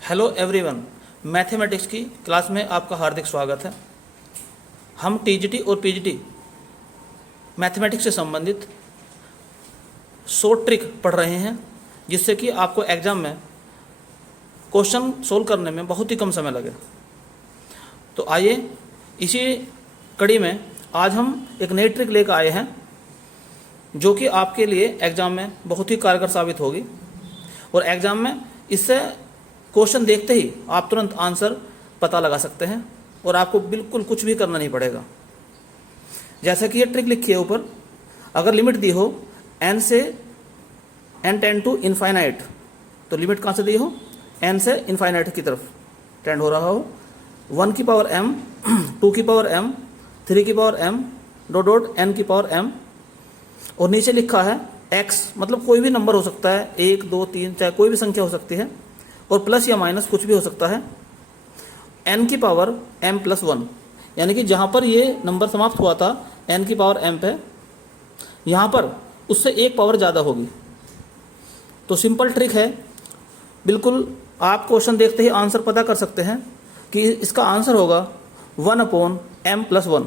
Hello everyone, mathematics की class में आपका हार्दिक स्वागत है। हम टीजीटी और पीजीटी मैथमेटिक्स से संबंधित शॉर्ट ट्रिक पढ़ रहे हैं, जिससे कि आपको एग्ज़ाम में क्वेश्चन सोल्व करने में बहुत ही कम समय लगे। तो आइए, इसी कड़ी में आज हम एक नई ट्रिक लेकर आए हैं, जो कि आपके लिए एग्ज़ाम में बहुत ही कारगर साबित होगी। और एग्ज़ाम में इससे क्वेश्चन देखते ही आप तुरंत आंसर पता लगा सकते हैं और आपको बिल्कुल कुछ भी करना नहीं पड़ेगा। जैसा कि ये ट्रिक लिखी है ऊपर, अगर लिमिट दी हो n से n टेंड टू इनफाइनाइट, तो लिमिट कहाँ से दी हो? n से इनफाइनाइट की तरफ टेंड हो रहा हो। 1 की पावर m, 2 की पावर m, 3 की power m, dot dot n की पावर m, और नीचे लिखा है x, मतलब कोई भी नंबर हो सकता है, 1 2 3, चाहे कोई भी संख्या हो सकती है, और प्लस या माइनस कुछ भी हो सकता है। n की पावर m प्लस 1, यानी कि जहाँ पर ये नंबर समाप्त हुआ था n की पावर m पे, यहाँ पर उससे एक पावर ज़्यादा होगी। तो सिंपल ट्रिक है, बिल्कुल आप क्वेश्चन देखते ही आंसर पता कर सकते हैं कि इसका आंसर होगा 1/m प्लस 1।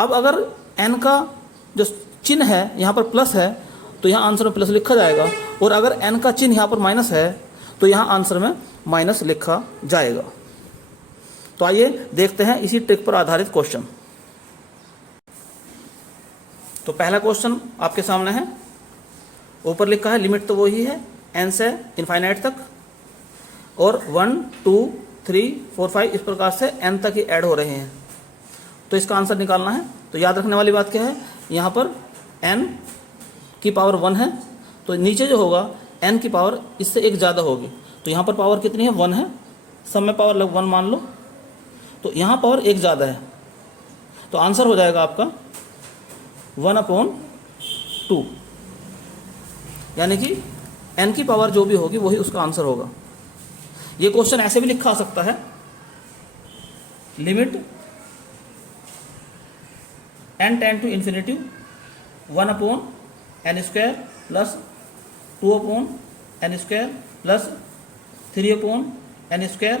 अब अगर n का जो चिन्ह है यहाँ पर प्लस है, तो यहाँ आंसर में प्लस लिखा जाएगा, और अगर n का चिन्ह यहाँ पर माइनस है, तो यहाँ आंसर में माइनस लिखा जाएगा। तो आइए देखते हैं इसी ट्रिक पर आधारित क्वेश्चन। तो पहला क्वेश्चन आपके सामने है। ऊपर लिखा है लिमिट तो वही है n से इनफाइनाइट तक, और 1 2 3 4 5 इस प्रकार से n तक ही ऐड हो रहे हैं। तो इसका आंसर निकालना है। तो याद रखने वाली बात क्या है, यहाँ पर n की पावर 1 है, तो नीचे जो होगा n की पावर इससे एक ज़्यादा होगी। तो यहाँ पर पावर कितनी है? 1 है। सब में पावर लग 1 मान लो, तो यहाँ पावर एक ज़्यादा है। तो आंसर हो जाएगा आपका 1/2, यानी कि n की पावर जो भी होगी वही उसका आंसर होगा। ये क्वेश्चन ऐसे भी लिखा आ सकता है, limit n tend to infinity 1/n² plus 2/n² plus 3/n²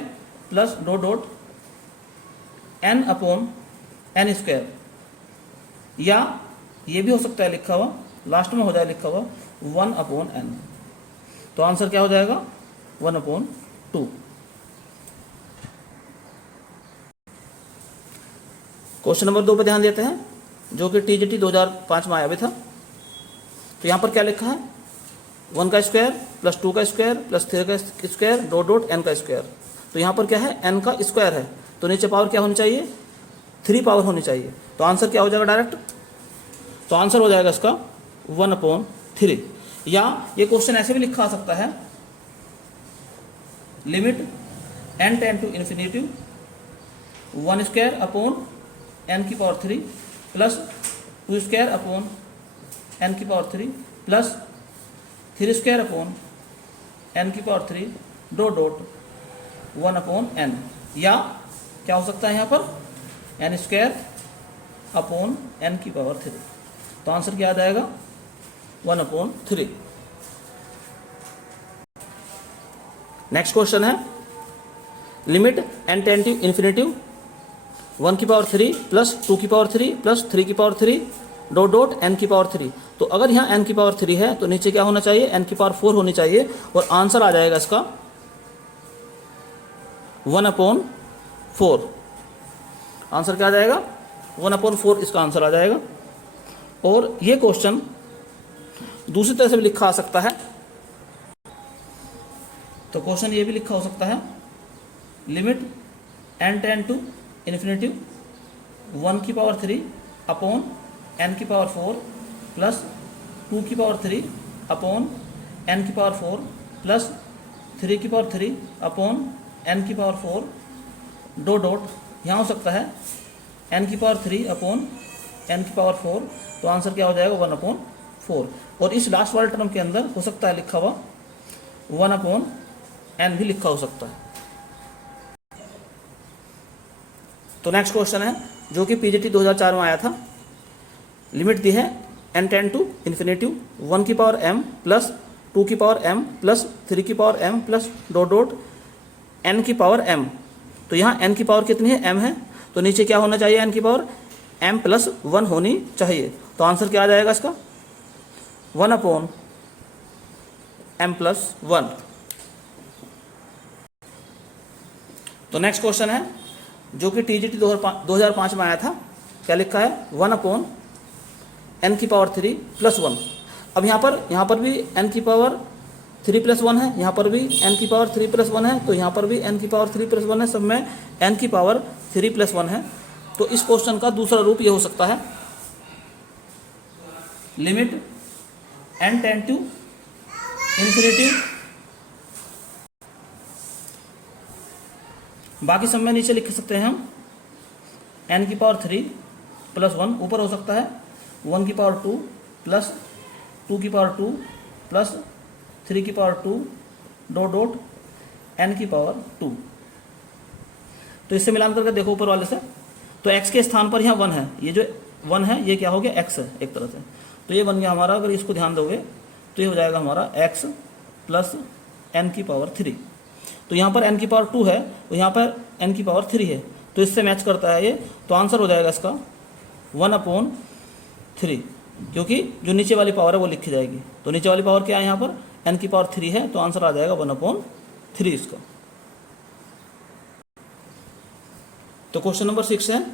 plus dot dot n/n², या ये भी हो सकता है लिखा हुआ, लास्ट में हो जाए लिखा हुआ 1/n। तो आंसर क्या हो जाएगा? 1/2। क्वेश्चन नंबर 2 पर ध्यान देते हैं, जो कि टीजीटी 2005 में आया भी था। तो यहाँ पर क्या लिखा है? 1 का स्क्वायर प्लस 2 का स्क्वायर प्लस 3 का स्क्वायर डॉट डॉट n का स्क्वायर। तो यहाँ पर क्या है? n का स्क्वायर है, तो नीचे पावर क्या होनी चाहिए? 3 पावर होनी चाहिए। तो आंसर क्या हो जाएगा डायरेक्ट? तो आंसर हो जाएगा इसका 1/3। या ये क्वेश्चन ऐसे भी लिखा आ सकता है, limit n tend to infinity 1/n³ plus 2/n³ plus 3/n³ dot dot 1/n। या क्या हो सकता है यहाँ पर? n²/n³। तो आंसर क्या आ जाएगा? 1/3। नेक्स्ट क्वेश्चन है, limit n tend to infinity 1³ plus 2³ plus 3³ dot dot n³। तो अगर यहाँ n³ है, तो नीचे क्या होना चाहिए? n⁴ होनी चाहिए, और आंसर आ जाएगा इसका 1/4। आंसर क्या आ जाएगा? 1/4 इसका आंसर आ जाएगा। और ये क्वेश्चन दूसरी तरह से भी लिखा आ सकता है। तो क्वेश्चन ये भी लिखा हो सकता है, limit n tend to infinity 1³ plus 2³ plus 3³ dot dot, यहाँ हो सकता है n³ तो आंसर क्या हो जाएगा? 1/4। और इस लास्ट वाले टर्म के अंदर हो सकता है लिखा हुआ 1/n भी लिखा हो सकता है। तो नेक्स्ट क्वेश्चन है, जो कि पीजीटी 2004 में आया था। लिमिट दी है n tend to infinity 1/m plus 2/m plus 3/m plus dot dot n की पावर m, तो यहाँ n की पावर कितनी है, m है, तो नीचे क्या होना चाहिए, n की पावर m प्लस 1 होनी चाहिए। तो आंसर क्या आ जाएगा इसका, 1 अपॉन m प्लस 1। तो नेक्स्ट क्वेश्चन है जो कि TGT 2005 में आया था, क्या लिखा है, 1 अपॉन n की पावर 3 प्लस 1। अब यहाँ पर भी n की पावर 3 प्लस 1 है, यहाँ पर भी n की पावर 3 प्लस 1 है, तो यहाँ पर भी n की पावर 3 प्लस 1 है, सब में n की पावर 3 प्लस 1 है। तो इस क्वेश्चन का दूसरा रूप ये हो सकता है, limit n tend to infinity, बाकी सब में नीचे लिख सकते हैं हम n की पावर 3 प्लस 1, ऊपर हो सकता है 1 की पावर 2 प्लस 2 की पावर 2 प्लस 3 की पावर 2 डॉट डॉट n की पावर 2। तो इससे मिलान करके देखो ऊपर वाले से, तो x के स्थान पर यहाँ 1 है, ये जो 1 है ये क्या हो गया, x है एक तरह से, तो ये बन गया हमारा, अगर इसको ध्यान दोगे तो ये हो जाएगा हमारा x प्लस n की पावर 3। तो यहाँ पर n की पावर 2 है, तो यहाँ पर n की पावर 3 है, तो इससे मैच करता है ये, तो आंसर हो जाएगा इसका 1 अपॉन 3, क्योंकि जो नीचे वाली पावर है वो लिखी जाएगी। तो नीचे वाली पावर क्या है, यहाँ पर n की पावर 3 है, तो आंसर आ जाएगा 1 अपॉन 3 इसका। तो क्वेश्चन नंबर 6 है,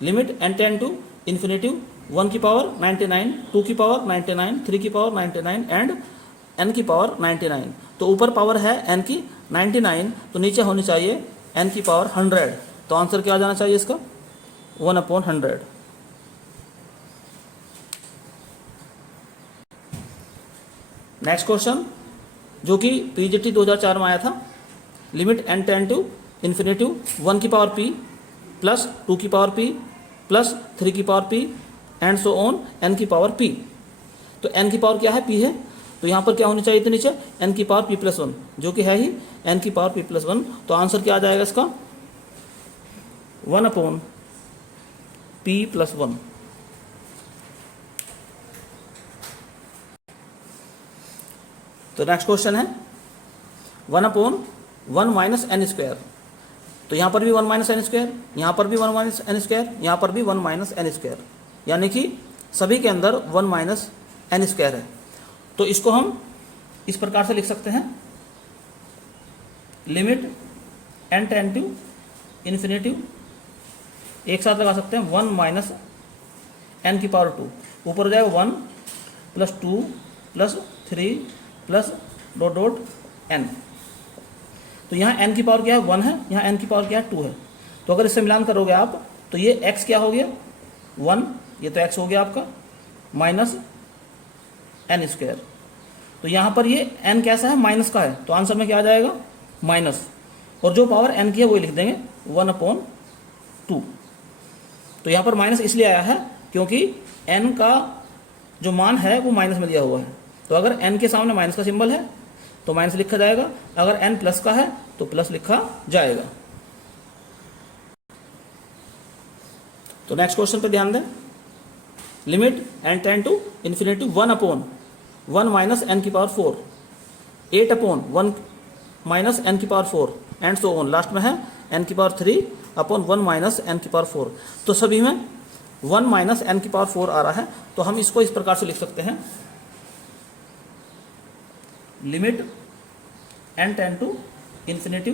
limit n tend to infinity 1 की पावर 99, 2 की पावर 99, 3 की पावर 99 एंड n की पावर 99। तो ऊपर पावर है n की 99, तो नीचे होनी चाहिए n की पावर 100। तो आंसर क्या आ जाना चाहिए इसका, 1 अपॉन 100। नेक्स्ट क्वेश्चन जो कि PGT 2004 में आया था, limit n tend to infinity 1 की पावर p प्लस 2 की पावर p प्लस 3 की power p and so on n की पावर p। तो n की पावर क्या है, p है, तो यहाँ पर क्या होनी चाहिए थी नीचे, n की पावर p प्लस 1, जो कि है ही n की पावर p प्लस 1। तो आंसर क्या आ जाएगा इसका, 1 अपॉन p प्लस 1। तो नेक्स्ट क्वेश्चन है 1 अपॉन 1 माइनस एन स्क्वायर। तो यहाँ पर भी 1 माइनस एन स्क्वायर, यहाँ पर भी 1 माइनस एन स्क्वायर, यहाँ पर भी 1 माइनस एन स्क्वायर, यानी कि सभी के अंदर 1 माइनस एन स्क्वायर है। तो इसको हम इस प्रकार से लिख सकते हैं, limit n tend to infinity, एक साथ लगा सकते हैं 1 माइनस n की पावर 2, ऊपर हो जाएगा 1 plus 2 plus 3 plus dot dot n। तो यहाँ n की पावर क्या है, 1 है, यहाँ n की पावर क्या है, 2 है। तो अगर इससे मिलान करोगे आप, तो ये x क्या हो गया 1, ये तो x हो गया आपका, माइनस एन स्क्वायर। तो यहाँ पर ये n कैसा है, माइनस का है, तो आंसर में क्या आ जाएगा, माइनस, और जो पावर n की है वही लिख देंगे 1 अपॉन 2। तो यहाँ पर माइनस इसलिए आया है क्योंकि n का जो मान है वो माइनस में दिया हुआ है। तो अगर n के सामने माइनस का सिंबल है तो माइनस लिखा जाएगा, अगर n प्लस का है तो प्लस लिखा जाएगा। तो नेक्स्ट क्वेश्चन पे ध्यान दें, limit n tend to infinity 1 upon 1 minus n की पावर 4, 8 अपॉन 1 माइनस n की power 4 and so on, last में है n की पावर 3 अपॉन 1 माइनस n की पावर 4। तो सभी में 1 माइनस n की पावर 4 आ रहा है, तो हम इसको इस प्रकार से लिख सकते हैं, limit n tend to infinity,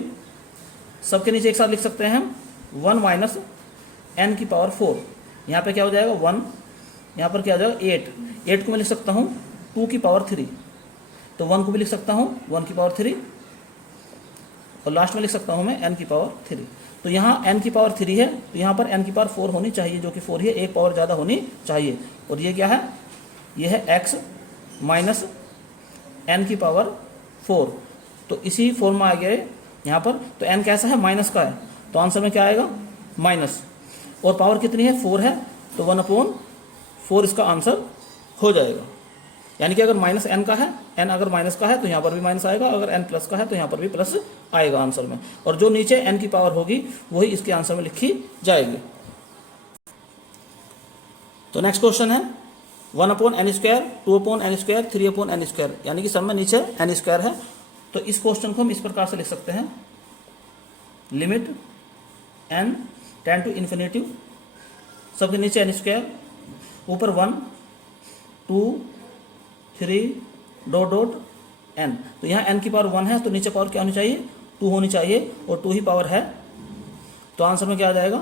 सबके नीचे एक साथ लिख सकते हैं हम 1 माइनस n की पावर 4, यहाँ पे क्या हो जाएगा 1, यहाँ पर क्या हो जाएगा 8, 8 को मैं लिख सकता हूँ 2 की पावर 3, तो 1 को भी लिख सकता हूँ 1 की पावर 3, और लास्ट में लिख सकता हूँ मैं n की पावर 3। तो यहाँ n की पावर 3 है, तो यहाँ पर n की पावर 4 होनी चाहिए, जो कि 4 है, एक पावर ज़्यादा होनी चाहिए। और ये क्या है, ये है x माइनस n की पावर 4, तो इसी फॉर्म में आ गया यहाँ पर। तो n कैसा है, माइनस का है, तो आंसर में क्या आएगा, माइनस, और पावर कितनी है 4 है, तो 1 अपॉन 4 इसका आंसर हो जाएगा। यानी कि अगर माइनस n का है, n अगर माइनस का है तो यहाँ पर भी माइनस आएगा, अगर n प्लस का है तो यहाँ पर भी प्लस आएगा आंसर में, और जो नीचे n की पावर होगी वही इसके आंसर में लिखी जाएगी। तो नेक्स्ट क्वेश्चन है 1 upon n square, 2 upon n square, 3 upon n square, यानी कि सब में नीचे एन स्क्वायर है। तो इस क्वेश्चन को हम इस प्रकार से लिख सकते हैं, limit n tend to infinity, सबके नीचे n स्क्वायर, ऊपर 1 2 3 डॉट डॉट n। तो यहाँ n की पावर 1 है तो नीचे पावर क्या होनी चाहिए, 2 होनी चाहिए, और 2 ही पावर है, तो आंसर में क्या आ जाएगा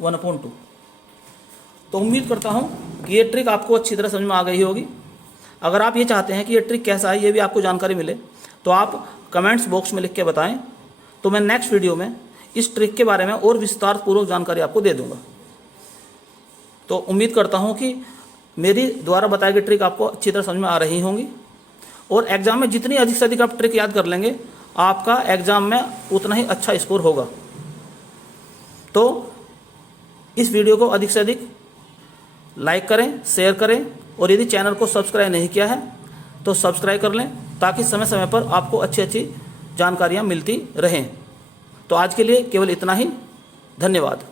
1/2। तो उम्मीद करता हूँ कि ये ट्रिक आपको अच्छी तरह समझ में आ गई होगी। अगर आप ये चाहते हैं कि ये ट्रिक कैसा है ये भी आपको जानकारी मिले तो आप कमेंट्स बॉक्स में लिख के बताएं, तो मैं नेक्स्ट वीडियो में इस ट्रिक के बारे में और विस्तार पूर्वक जानकारी आपको दे दूंगा। तो उम्मीद करता हूँ कि मेरी द्वारा बताई गई ट्रिक आपको अच्छी तरह समझ में आ रही होंगी, और एग्जाम में जितनी अधिक से अधिक आप ट्रिक याद कर लेंगे आपका एग्जाम में उतना ही अच्छा स्कोर होगा। तो इस वीडियो को अधिक से अधिक लाइक करें, शेयर करें, और यदि चैनल को सब्सक्राइब नहीं किया है तो सब्सक्राइब कर लें ताकि समय समय पर आपको अच्छी अच्छी जानकारियाँ मिलती रहें। तो आज के लिए केवल इतना ही, धन्यवाद।